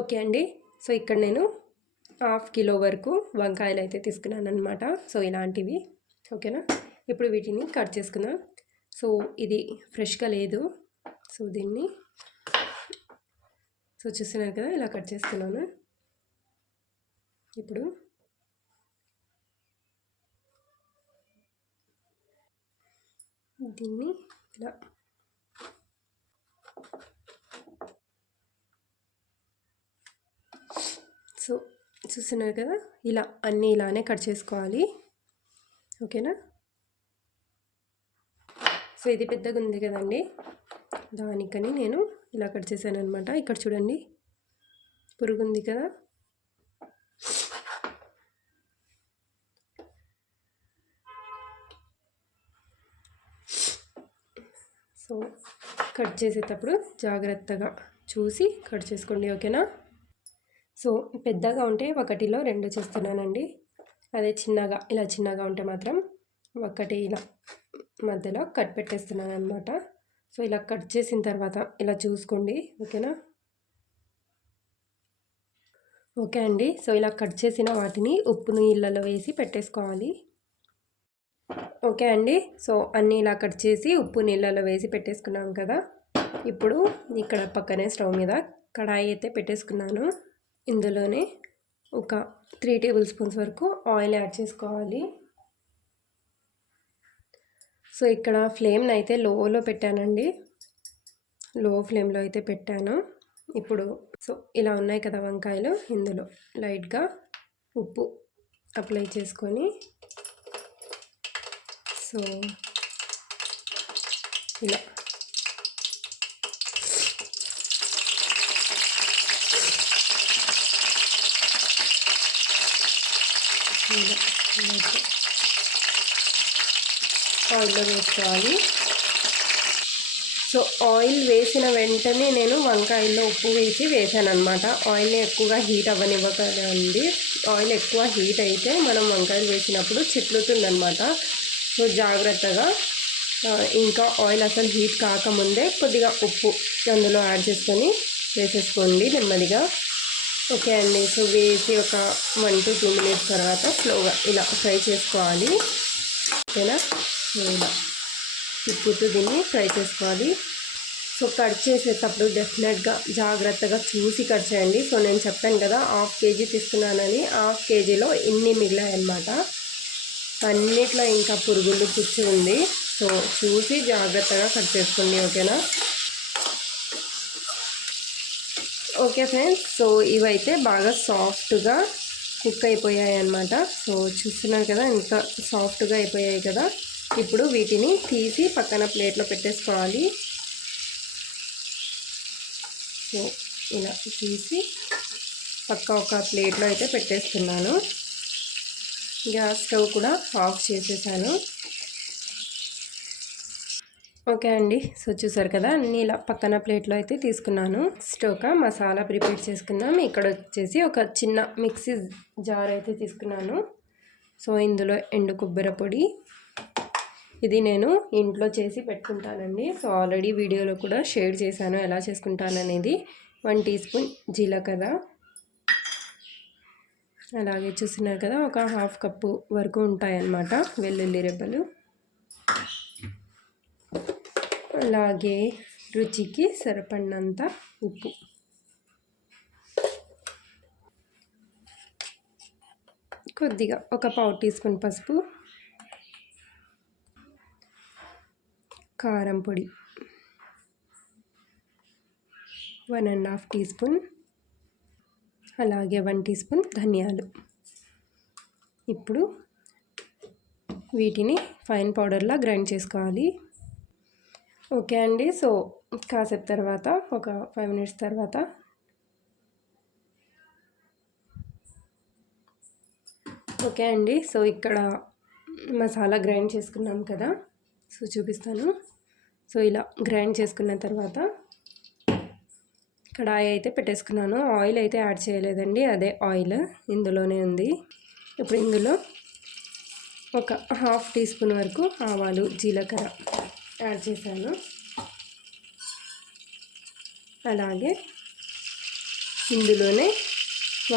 Okay అండి. So ఇక్కడ నేను హాఫ్ కిలో వరకు వంకాయలు అయితే తీసుకున్నాను అనమాట. సో ఇలాంటివి ఓకేనా. ఇప్పుడు వీటిని కట్ చేసుకుందాం. సో ఇది ఫ్రెష్గా లేదు. సో దీన్ని చూస్తున్నారు కదా, ఇలా కట్ చేసుకున్నాను. ఇప్పుడు దీన్ని ఇలా సో చూస్తున్నారు కదా, ఇలా అన్నీ ఇలానే కట్ చేసుకోవాలి ఓకేనా. సో ఇది పెద్దగా ఉంది కదండి, దానికని నేను ఇలా కట్ చేశాను అనమాట. ఇక్కడ చూడండి, పురుగు ఉంది కదా. సో కట్ చేసేటప్పుడు జాగ్రత్తగా చూసి కట్ చేసుకోండి ఓకేనా. సో పెద్దగా ఉంటే ఒకటిలో 2 చేస్తున్నానండి. అదే ఇలా చిన్నగా ఉంటే మాత్రం ఒకటి ఇలా మధ్యలో కట్ పెట్టేస్తున్నాను అనమాట. సో ఇలా కట్ చేసిన తర్వాత ఇలా చూసుకోండి ఓకేనా. ఓకే అండి. సో ఇలా కట్ చేసిన వాటిని ఉప్పు నీళ్ళలో వేసి పెట్టేసుకోవాలి. ఓకే అండి. సో అన్నీ ఇలా కట్ చేసి ఉప్పు నీళ్ళలో వేసి పెట్టేసుకున్నాం కదా. ఇప్పుడు ఇక్కడ పక్కనే స్టవ్ మీద కడాయి అయితే పెట్టేసుకున్నాను. ఇందులోనే ఒక 3 టేబుల్ స్పూన్స్ వరకు ఆయిల్ యాడ్ చేసుకోవాలి. సో ఇక్కడ ఫ్లేమ్ని అయితే లోలో పెట్టానండి, లో ఫ్లేమ్లో అయితే పెట్టాను. ఇప్పుడు సో ఇలా ఉన్నాయి కదా వంకాయలు, ఇందులో లైట్గా ఉప్పు అప్లై చేసుకొని సో ఇలా ఆయిల్లో వేసుకోవాలి. సో ఆయిల్ వేసిన వెంటనే నేను వంకాయల్లో ఉప్పు వేసాను అనమాట. ఆయిల్ని ఎక్కువగా హీట్ అవ్వనివ్వకండి. ఆయిల్ ఎక్కువ హీట్ అయితే మనం వంకాయలు వేసినప్పుడు చిట్లుతుందనమాట. సో జాగ్రత్తగా ఇంకా ఆయిల్ అసలు హీట్ కాకముందే కొద్దిగా ఉప్పు అందులో యాడ్ చేసుకొని వేసేసుకోండి నెమ్మదిగా. ఓకే అండి. సో వేసి ఒక 1 to 2 minutes తర్వాత స్లోగా ఇలా ఫ్రై చేసుకోవాలి ఓకేనా. ఇలా తిప్పుతూ దీన్ని ఫ్రై చేసుకోవాలి. సో కట్ చేసేటప్పుడు డెఫినెట్గా జాగ్రత్తగా చూసి కట్ చేయండి. సో నేను చెప్పాను కదా ½ kg తీసుకున్నానని, ½ kgలో ఇన్ని మిగిలాయన్నమాట. అన్నిట్లో ఇంకా పురుగులు పుచ్చి ఉంది. సో చూసి జాగ్రత్తగా కట్ చేసుకోండి ఓకేనా. ఓకే ఫ్రెండ్స్, సో ఇవైతే బాగా సాఫ్ట్గా కుక్ అయిపోయాయి అన్నమాట. సో చూస్తున్నారు కదా ఎంత సాఫ్ట్గా అయిపోయాయి కదా. ఇప్పుడు వీటిని తీసి పక్కన ప్లేట్లో పెట్టేసుకోవాలి. సో ఇలా తీసి పక్క ఒక ప్లేట్లో అయితే పెట్టేస్తున్నాను. గ్యాస్ స్టవ్ కూడా ఆఫ్ చేసేసాను. ఓకే అండి. సో చూసారు కదా, అన్నీ ఇలా పక్కన ప్లేట్లో అయితే తీసుకున్నాను. స్టోక మసాలా ప్రిపేర్ చేసుకుందాం. ఇక్కడ వచ్చేసి ఒక చిన్న మిక్సీ జార్ అయితే తీసుకున్నాను. సో ఇందులో ఎండు కొబ్బరి పొడి, ఇది నేను ఇంట్లో చేసి పెట్టుకుంటానండి. సో ఆల్రెడీ వీడియోలో కూడా షేర్ చేశాను ఎలా చేసుకుంటాననేది. 1 టీ స్పూన్ జీలకర్ర, అలాగే చూస్తున్నారు కదా ఒక ½ కప్పు వరకు ఉంటాయన్నమాట వెల్లుల్లి రెబ్బలు, అలాగే రుచికి సరిపడినంత ఉప్పు, కొద్దిగా ఒక ½ టీ స్పూన్ పసుపు, కారం పొడి 1½ టీ స్పూన్, అలాగే 1 టీ స్పూన్ ధనియాలు. ఇప్పుడు వీటిని ఫైన్ పౌడర్లా గ్రైండ్ చేసుకోవాలి. ఓకే అండి. సో కాసేపు తర్వాత ఒక 5 minutes తర్వాత ఓకే అండి. సో ఇక్కడ మసాలా గ్రైండ్ చేసుకున్నాం కదా, సో చూపిస్తాను. సో ఇలా గ్రైండ్ చేసుకున్న తర్వాత కడాయి అయితే పెట్టేసుకున్నాను. ఆయిల్ అయితే యాడ్ చేయలేదండి, అదే ఆయిల్ ఇందులోనే ఉంది. ఇప్పుడు ఇందులో ఒక ½ టీ స్పూన్ వరకు ఆవాలు, జీలకర్ర యాడ్ చేశాను. అలాగే ఇందులోనే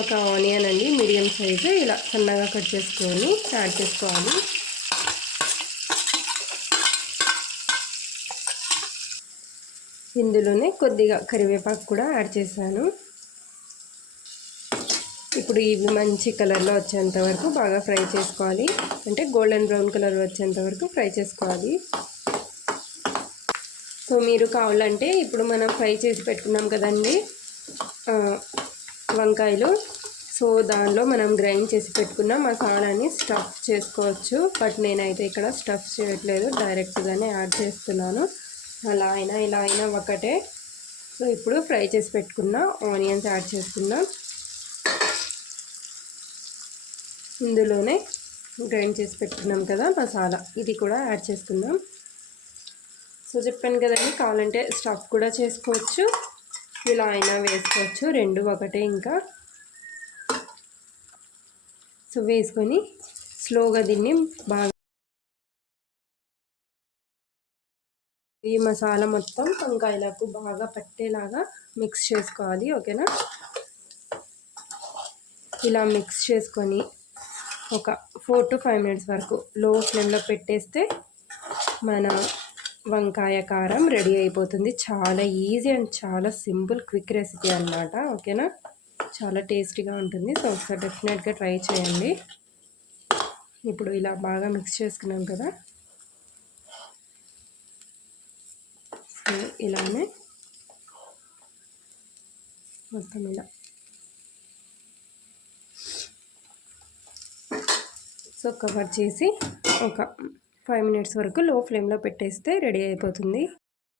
ఒక ఆనియన్ అండి, మీడియం సైజు, ఇలా సన్నగా కట్ చేసుకొని యాడ్ చేసుకోవాలి. ఇందులోనే కొద్దిగా కరివేపాకు కూడా యాడ్ చేశాను. ఇప్పుడు ఇవి మంచి కలర్లో వచ్చేంత వరకు బాగా ఫ్రై చేసుకోవాలి. అంటే గోల్డెన్ బ్రౌన్ కలర్ వచ్చేంత వరకు ఫ్రై చేసుకోవాలి. సో మీరు కావాలంటే ఇప్పుడు మనం ఫ్రై చేసి పెట్టుకున్నాం కదండి వంకాయలు, సో దానిలో మనం గ్రైండ్ చేసి పెట్టుకున్న మసాలాని స్టఫ్ చేసుకోవచ్చు. బట్ నేనైతే ఇక్కడ స్టఫ్ చేయట్లేదు, డైరెక్ట్గానే యాడ్ చేస్తున్నాను. అలా అయినా ఇలా అయినా ఒకటే. సో ఇప్పుడు ఫ్రై చేసి పెట్టుకున్న ఆనియన్స్ యాడ్ చేసుకుందాం. ఇందులోనే గ్రైండ్ చేసి పెట్టుకున్నాం కదా మసాలా, ఇది కూడా యాడ్ చేసుకుందాం. సో చెప్పాను కదండి, కావాలంటే స్టఫ్ కూడా చేసుకోవచ్చు, ఇలా అయినా వేసుకోవచ్చు, రెండు ఒకటే. ఇంకా సో వేసుకొని స్లోగా దీన్ని బాగా ఈ మసాలా మొత్తం వంకాయలకు బాగా పట్టేలాగా మిక్స్ చేసుకోవాలి. ఓకేనా? ఇలా మిక్స్ చేసుకొని ఒక 4 to 5 minutes వరకు లో ఫ్లేమ్లో పెట్టేస్తే మన వంకాయ కారం రెడీ అయిపోతుంది. చాలా ఈజీ అండ్ చాలా సింపుల్ క్విక్ రెసిపీ అన్నమాట. ఓకేనా? చాలా టేస్టీగా ఉంటుంది. సో ఒకసారి డెఫినెట్గా ట్రై చేయండి. ఇప్పుడు ఇలా బాగా మిక్స్ చేసుకున్నాం కదా, సో ఇలానే మొత్తం ఇలా సో కవర్ చేసి ఒక 5 minutes వరకు లో ఫ్లేమ్లో పెట్టేస్తే రెడీ అయిపోతుంది.